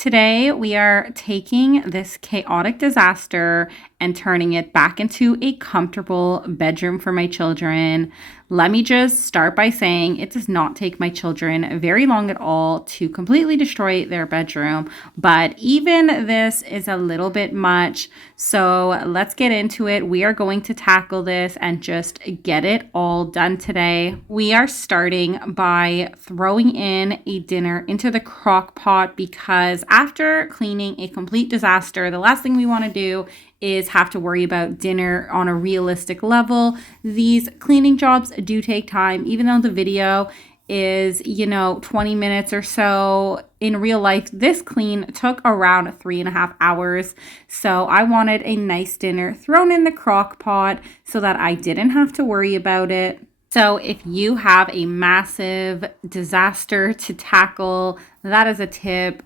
Today, we are taking this chaotic disaster and turning it back into a comfortable bedroom for my children. Let me just start by saying it does not take my children very long at all to completely destroy their bedroom, but even this is a little bit much. So let's get into it. We are going to tackle this and just get it all done today. We are starting by throwing in a dinner into the crock pot because after cleaning a complete disaster, the last thing we want to do is have to worry about dinner on a realistic level. These cleaning jobs do take time, even though the video is, 20 minutes or so. In real life, this clean took around 3.5 hours. So I wanted a nice dinner thrown in the crock pot so that I didn't have to worry about it. So if you have a massive disaster to tackle, that is a tip.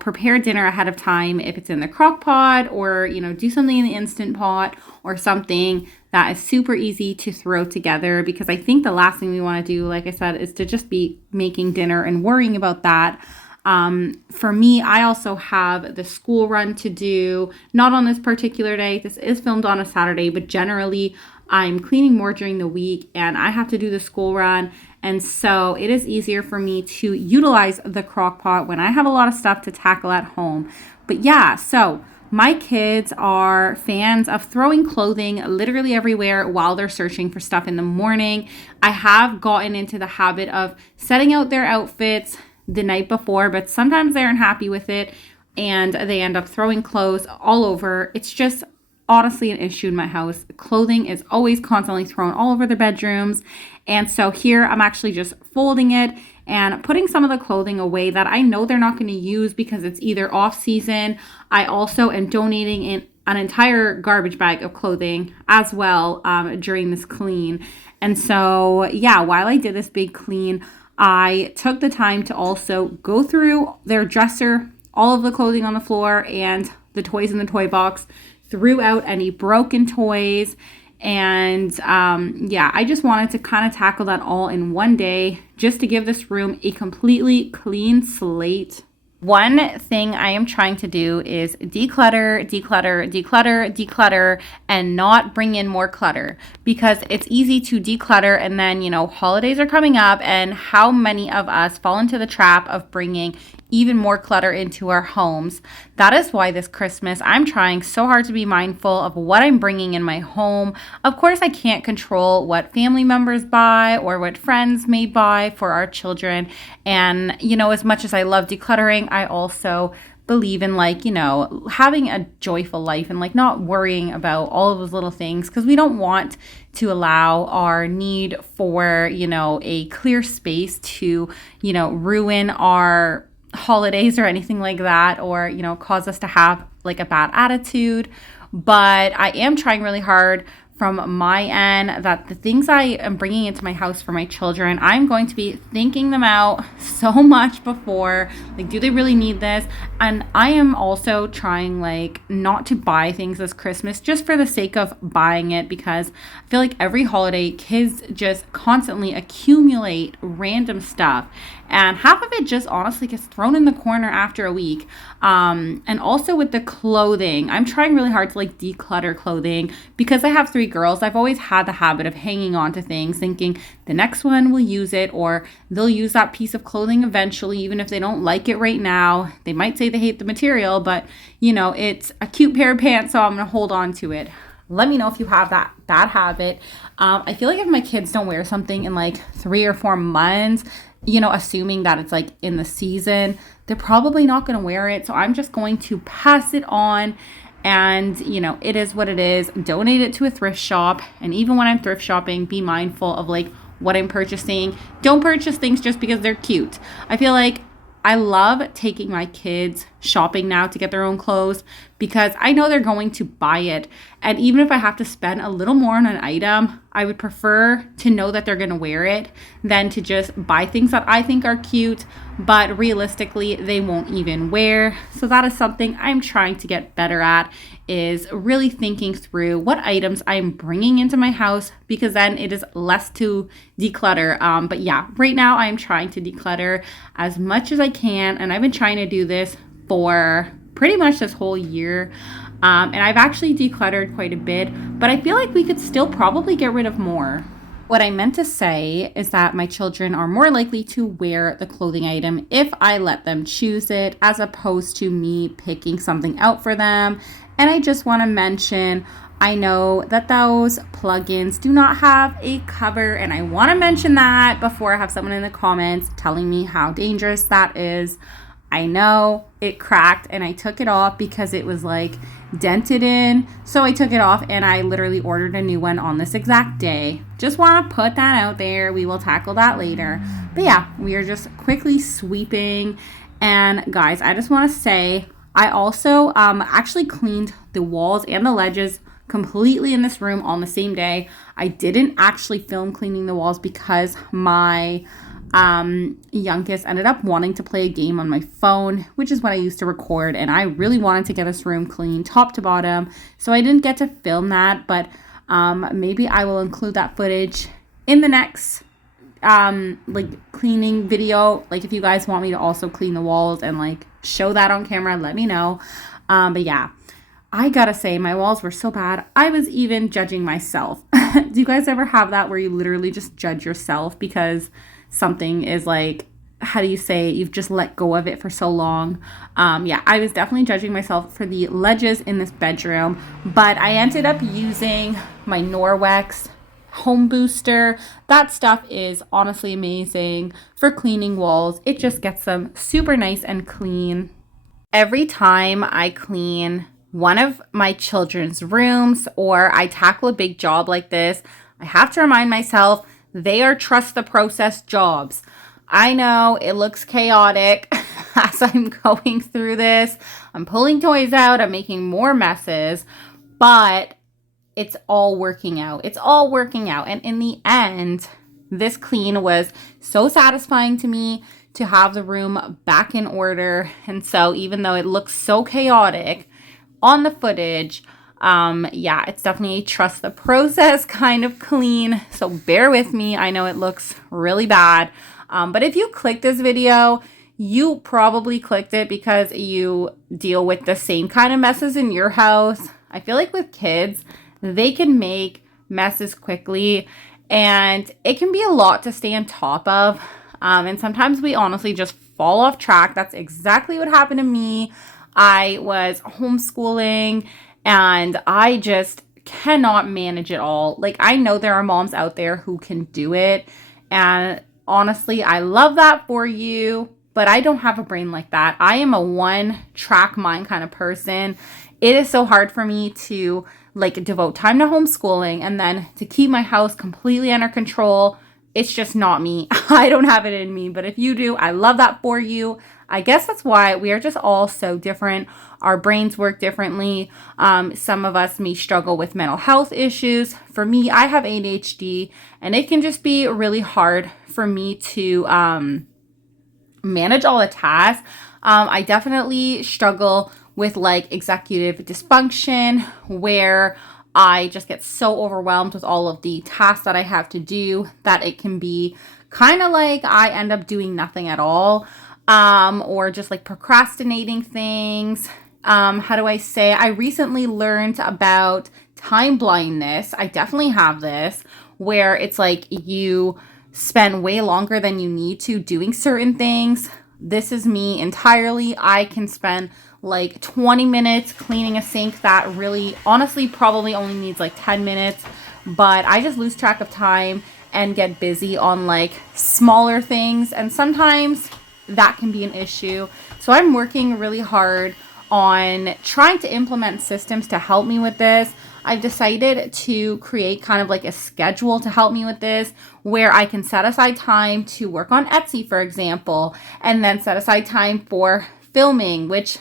Prepare dinner ahead of time if it's in the crock pot, or, do something in the Instant Pot or something that is super easy to throw together, because I think the last thing we want to do, like I said, is to just be making dinner and worrying about that. For me, I also have the school run to do, not on this particular day. This is filmed on a Saturday, but generally I'm cleaning more during the week and I have to do the school run. And so it is easier for me to utilize the crock pot when I have a lot of stuff to tackle at home. But yeah, so my kids are fans of throwing clothing literally everywhere while they're searching for stuff in the morning. I have gotten into the habit of setting out their outfits the night before, but sometimes they aren't happy with it and they end up throwing clothes all over. It's just honestly an issue in my house. Clothing is always constantly thrown all over their bedrooms. And so here I'm actually just folding it and putting some of the clothing away that I know they're not going to use because it's either off season. I also am donating in an entire garbage bag of clothing as well during this clean. And so, yeah, while I did this big clean, I took the time to also go through their dresser, all of the clothing on the floor and the toys in the toy box, threw out any broken toys. And I just wanted to kind of tackle that all in one day just to give this room a completely clean slate. One thing I am trying to do is declutter, and not bring in more clutter, because it's easy to declutter and then, holidays are coming up, and how many of us fall into the trap of bringing even more clutter into our homes. That is why this Christmas, I'm trying so hard to be mindful of what I'm bringing in my home. Of course, I can't control what family members buy or what friends may buy for our children. And, as much as I love decluttering, I also believe in having a joyful life and not worrying about all of those little things, because we don't want to allow our need for, a clear space to, ruin our holidays or anything like that, or cause us to have a bad attitude. But I am trying really hard from my end that the things I am bringing into my house for my children, I'm going to be thinking them out so much before, do they really need this? And I am also trying not to buy things this Christmas just for the sake of buying it, because I feel like every holiday kids just constantly accumulate random stuff, and half of it just honestly gets thrown in the corner after a week. And also with the clothing, I'm trying really hard to declutter clothing, because I have 3 girls. I've always had the habit of hanging on to things thinking the next one will use it, or they'll use that piece of clothing eventually, even if they don't like it right now. They might say they hate the material, but it's a cute pair of pants, so I'm gonna hold on to it. Let me know if you have that bad habit. I feel like if my kids don't wear something in 3 or 4 months, assuming that it's in the season, they're probably not going to wear it. So I'm just going to pass it on. And, it is what it is. Donate it to a thrift shop. And even when I'm thrift shopping, be mindful of what I'm purchasing. Don't purchase things just because they're cute. I feel like I love taking my kids shopping now to get their own clothes, because I know they're going to buy it. And even if I have to spend a little more on an item, I would prefer to know that they're going to wear it than to just buy things that I think are cute, but realistically they won't even wear. So that is something I'm trying to get better at, is really thinking through what items I'm bringing into my house, because then it is less to declutter. But yeah, right now I'm trying to declutter as much as I can, and I've been trying to do this for pretty much this whole year. And I've actually decluttered quite a bit, but I feel like we could still probably get rid of more. What I meant to say is that my children are more likely to wear the clothing item if I let them choose it, as opposed to me picking something out for them. And I just want to mention, I know that those plugins do not have a cover, and I want to mention that before I have someone in the comments telling me how dangerous that is. I know it cracked and I took it off because it was like dented in. So I took it off and I literally ordered a new one on this exact day. Just want to put that out there. We will tackle that later. But yeah, we are just quickly sweeping. And guys, I just want to say, I also actually cleaned the walls and the ledges completely in this room on the same day. I didn't actually film cleaning the walls because my youngest ended up wanting to play a game on my phone, which is what I used to record, and I really wanted to get this room clean top to bottom, so I didn't get to film that. But maybe I will include that footage in the next like cleaning video. Like, if you guys want me to also clean the walls and like show that on camera, let me know. But yeah, I gotta say, my walls were so bad, I was even judging myself. Do you guys ever have that where you literally just judge yourself because something is like, how do you say, you've just let go of it for so long? Yeah, I was definitely judging myself for the ledges in this bedroom, but I ended up using my Norwex home booster. That stuff is honestly amazing for cleaning walls. It just gets them super nice and clean. Every time I clean one of my children's rooms or I tackle a big job like this, I have to remind myself they are trust the process jobs. I know it looks chaotic as I'm going through this. I'm pulling toys out, I'm making more messes, but it's all working out. It's all working out. And in the end, this clean was so satisfying to me to have the room back in order. And so even though it looks so chaotic on the footage, yeah, it's definitely a trust the process kind of clean. So bear with me. I know it looks really bad. But if you click this video, you probably clicked it because you deal with the same kind of messes in your house. I feel like with kids, they can make messes quickly and it can be a lot to stay on top of. And sometimes we honestly just fall off track. That's exactly what happened to me. I was homeschooling and I just cannot manage it all. Like, I know there are moms out there who can do it. And honestly, I love that for you, but I don't have a brain like that. I am a one-track mind kind of person. It is so hard for me to like devote time to homeschooling and then to keep my house completely under control. It's just not me. I don't have it in me, but if you do, I love that for you. I guess that's why we are just all so different. Our brains work differently. Some of us may struggle with mental health issues. For me, I have ADHD, and it can just be really hard for me to manage all the tasks. I definitely struggle with like executive dysfunction, where I just get so overwhelmed with all of the tasks that I have to do that it can be kind of like I end up doing nothing at all, or just like procrastinating things. How do I say? I recently learned about time blindness. I definitely have this, where it's like you spend way longer than you need to doing certain things. This is me entirely. I can spend like 20 minutes cleaning a sink that really honestly probably only needs like 10 minutes, but I just lose track of time and get busy on like smaller things, and sometimes that can be an issue. So I'm working really hard on trying to implement systems to help me with this. I've decided to create kind of like a schedule to help me with this, where I can set aside time to work on Etsy, for example, and then set aside time for filming, which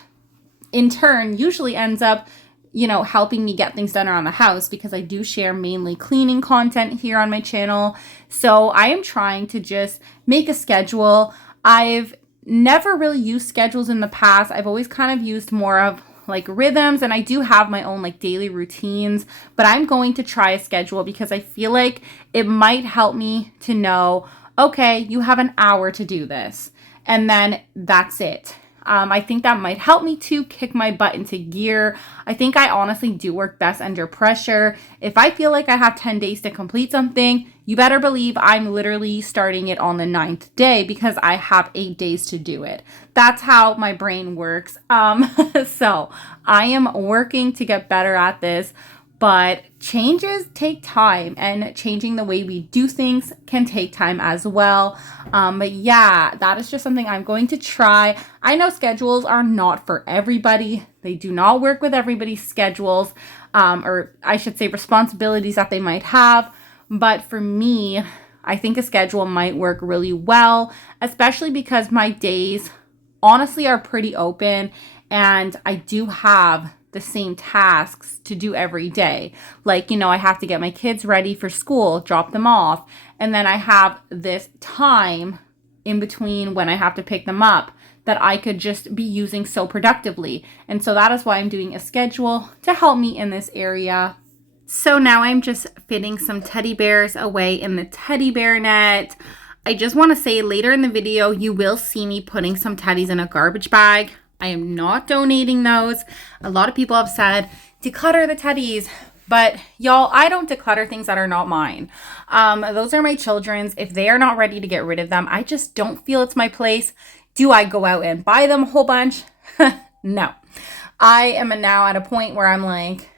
in turn usually ends up, you know, helping me get things done around the house, because I do share mainly cleaning content here on my channel. So I am trying to just make a schedule. I've never really used schedules in the past. I've always kind of used more of like rhythms, and I do have my own like daily routines, but I'm going to try a schedule because I feel like it might help me to know, okay, you have an hour to do this, and then that's it. I think that might help me to kick my butt into gear. I think I honestly do work best under pressure. If I feel like I have 10 days to complete something, you better believe I'm literally starting it on the 9th day because I have 8 days to do it. That's how my brain works. So I am working to get better at this. But changes take time, and changing the way we do things can take time as well. But yeah, that is just something I'm going to try. I know schedules are not for everybody. They do not work with everybody's schedules, or I should say responsibilities that they might have. But for me, I think a schedule might work really well, especially because my days honestly are pretty open and I do have the same tasks to do every day. Like, I have to get my kids ready for school, drop them off, and then I have this time in between when I have to pick them up that I could just be using so productively. And so that is why I'm doing a schedule to help me in this area. So now I'm just fitting some teddy bears away in the teddy bear net. I just want to say later in the video, you will see me putting some teddies in a garbage bag. I am not donating those. A lot of people have said, declutter the teddies. But y'all, I don't declutter things that are not mine. Those are my children's. If they are not ready to get rid of them, I just don't feel it's my place. Do I go out and buy them a whole bunch? No. I am now at a point where I'm like,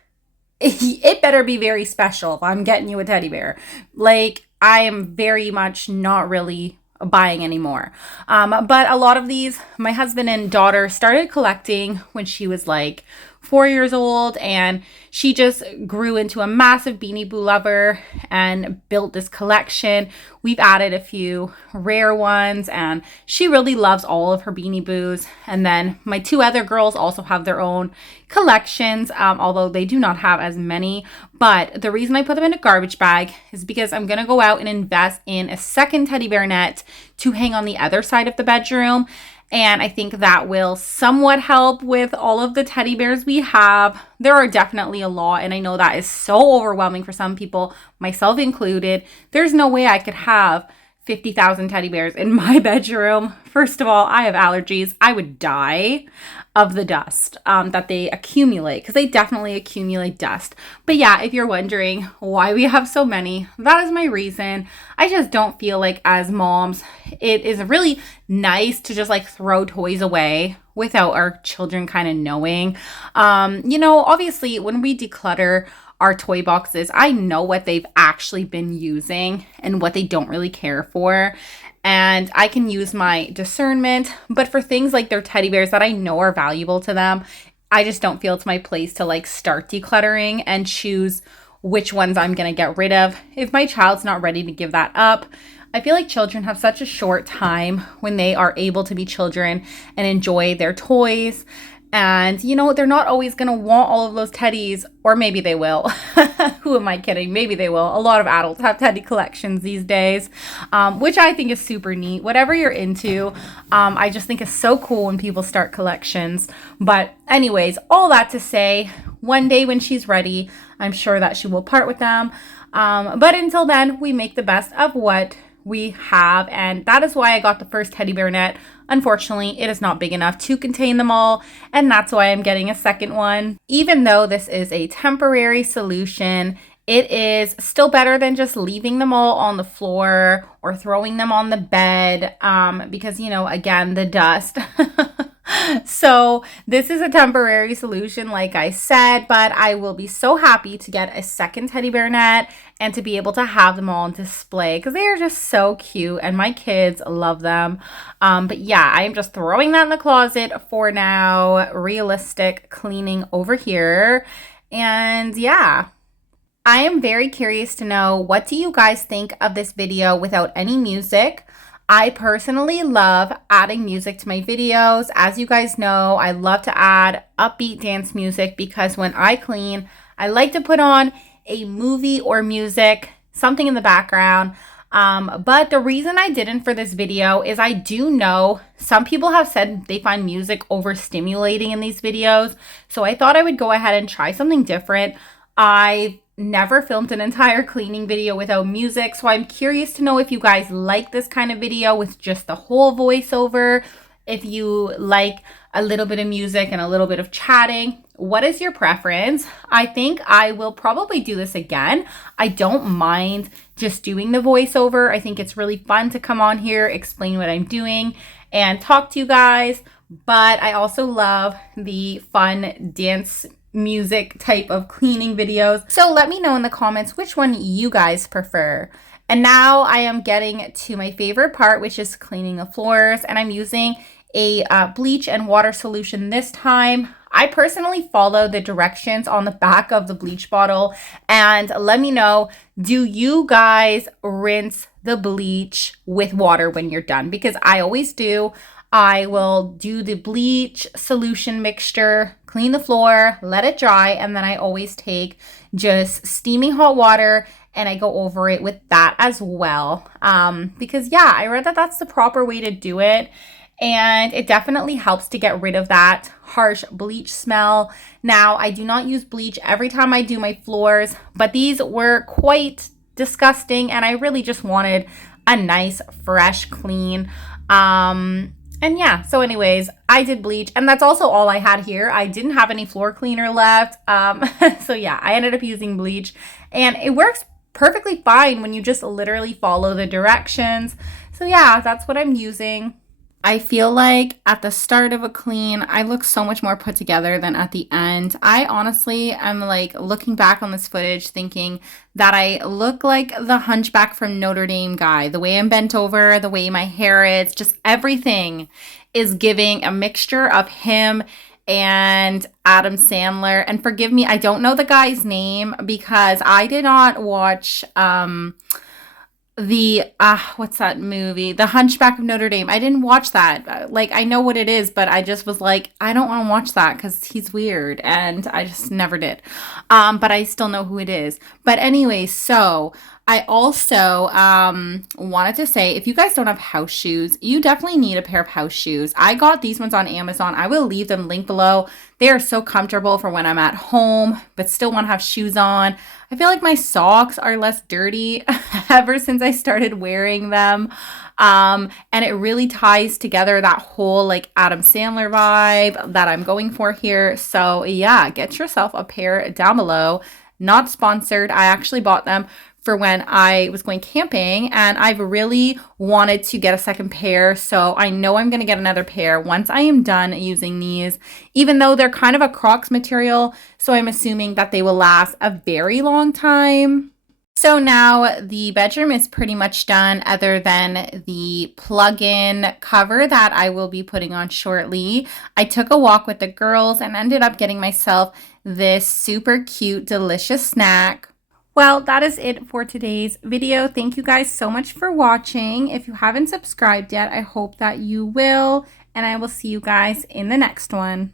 it better be very special if I'm getting you a teddy bear. Like, I am very much not really buying anymore. But a lot of these, my husband and daughter started collecting when she was like 4 years old, and she just grew into a massive Beanie Boo lover and built this collection. We've added a few rare ones, and she really loves all of her Beanie Boos. And then my 2 other girls also have their own collections, although they do not have as many. But the reason I put them in a garbage bag is because I'm going to go out and invest in a second teddy bear net to hang on the other side of the bedroom. And I think that will somewhat help with all of the teddy bears we have. There are definitely a lot, and I know that is so overwhelming for some people, myself included. There's no way I could have 50,000 teddy bears in my bedroom. First of all, I have allergies. I would die of the dust that they accumulate, because they definitely accumulate dust. But yeah, if you're wondering why we have so many, that is my reason. I just don't feel like as moms, it is really nice to just like throw toys away without our children kind of knowing. Obviously when we declutter our toy boxes, I know what they've actually been using and what they don't really care for. And I can use my discernment. But for things like their teddy bears that I know are valuable to them, I just don't feel it's my place to like start decluttering and choose which ones I'm going to get rid of. If my child's not ready to give that up, I feel like children have such a short time when they are able to be children and enjoy their toys. And, they're not always going to want all of those teddies, or maybe they will. Who am I kidding? Maybe they will. A lot of adults have teddy collections these days, which I think is super neat. Whatever you're into, I just think it's so cool when people start collections. But anyways, all that to say, one day when she's ready, I'm sure that she will part with them. But until then, we make the best of what we have, and that is why I got the first teddy bear net. Unfortunately, it is not big enough to contain them all, and that's why I'm getting a second one. Even though this is a temporary solution, it is still better than just leaving them all on the floor or throwing them on the bed, because, again, the dust. So this is a temporary solution, like I said, but I will be so happy to get a second teddy bear net and to be able to have them all on display because they are just so cute and my kids love them. But yeah, I am just throwing that in the closet for now. Realistic cleaning over here. And yeah, I am very curious to know, what do you guys think of this video without any music? I personally love adding music to my videos. As you guys know, I love to add upbeat dance music because when I clean, I like to put on a movie or music, something in the background. But the reason I didn't for this video is I do know some people have said they find music overstimulating in these videos. So I thought I would go ahead and try something different. I never filmed an entire cleaning video without music, so I'm curious to know if you guys like this kind of video with just the whole voiceover. if you like a little bit of music and a little bit of chatting. What is your preference? I think I will probably do this again. I don't mind just doing the voiceover. I think it's really fun to come on here, explain what I'm doing, and talk to you guys. But I also love the fun dance music type of cleaning videos. So let me know in the comments which one you guys prefer. And now I am getting to my favorite part, which is cleaning the floors. And I'm using a bleach and water solution this time. I personally follow the directions on the back of the bleach bottle. And let me know, do you guys rinse the bleach with water when you're done? Because I always do. I will do the bleach solution mixture, clean the floor, let it dry, and then I always take just steaming hot water and I go over it with that as well. Because yeah, I read that that's the proper way to do it. And it definitely helps to get rid of that harsh bleach smell. Now, I do not use bleach every time I do my floors, but these were quite disgusting and I really just wanted a nice, fresh clean. And yeah, so anyways, I did bleach and that's also all I had here. I didn't have any floor cleaner left. So yeah, I ended up using bleach and it works perfectly fine when you just literally follow the directions. So yeah, that's what I'm using. I feel like at the start of a clean, I look so much more put together than at the end. I honestly am like looking back on this footage thinking that I look like the Hunchback from Notre Dame guy. The way I'm bent over, the way my hair is, just everything is giving a mixture of him and Adam Sandler. And forgive me, I don't know the guy's name because I did not watch the what's that movie, The Hunchback of Notre Dame. I didn't watch that. Like, I know what it is, but I just was like, I don't want to watch that because he's weird, and I just never did. But I still know who it is. But anyway, so I also wanted to say, if you guys don't have house shoes, you definitely need a pair of house shoes. I got these ones on Amazon. I will leave them linked below. They are so comfortable for when I'm at home, but still want to have shoes on. I feel like my socks are less dirty ever since I started wearing them. And it really ties together that whole like Adam Sandler vibe that I'm going for here. So yeah, get yourself a pair down below. Not sponsored. I actually bought them for when I was going camping and I've really wanted to get a second pair. So I know I'm going to get another pair once I am done using these, even though they're kind of a Crocs material. So I'm assuming that they will last a very long time. So now the bedroom is pretty much done other than the plug-in cover that I will be putting on shortly. I took a walk with the girls and ended up getting myself this super cute, delicious snack. Well, that is it for today's video. Thank you guys so much for watching. If you haven't subscribed yet, I hope that you will, and I will see you guys in the next one.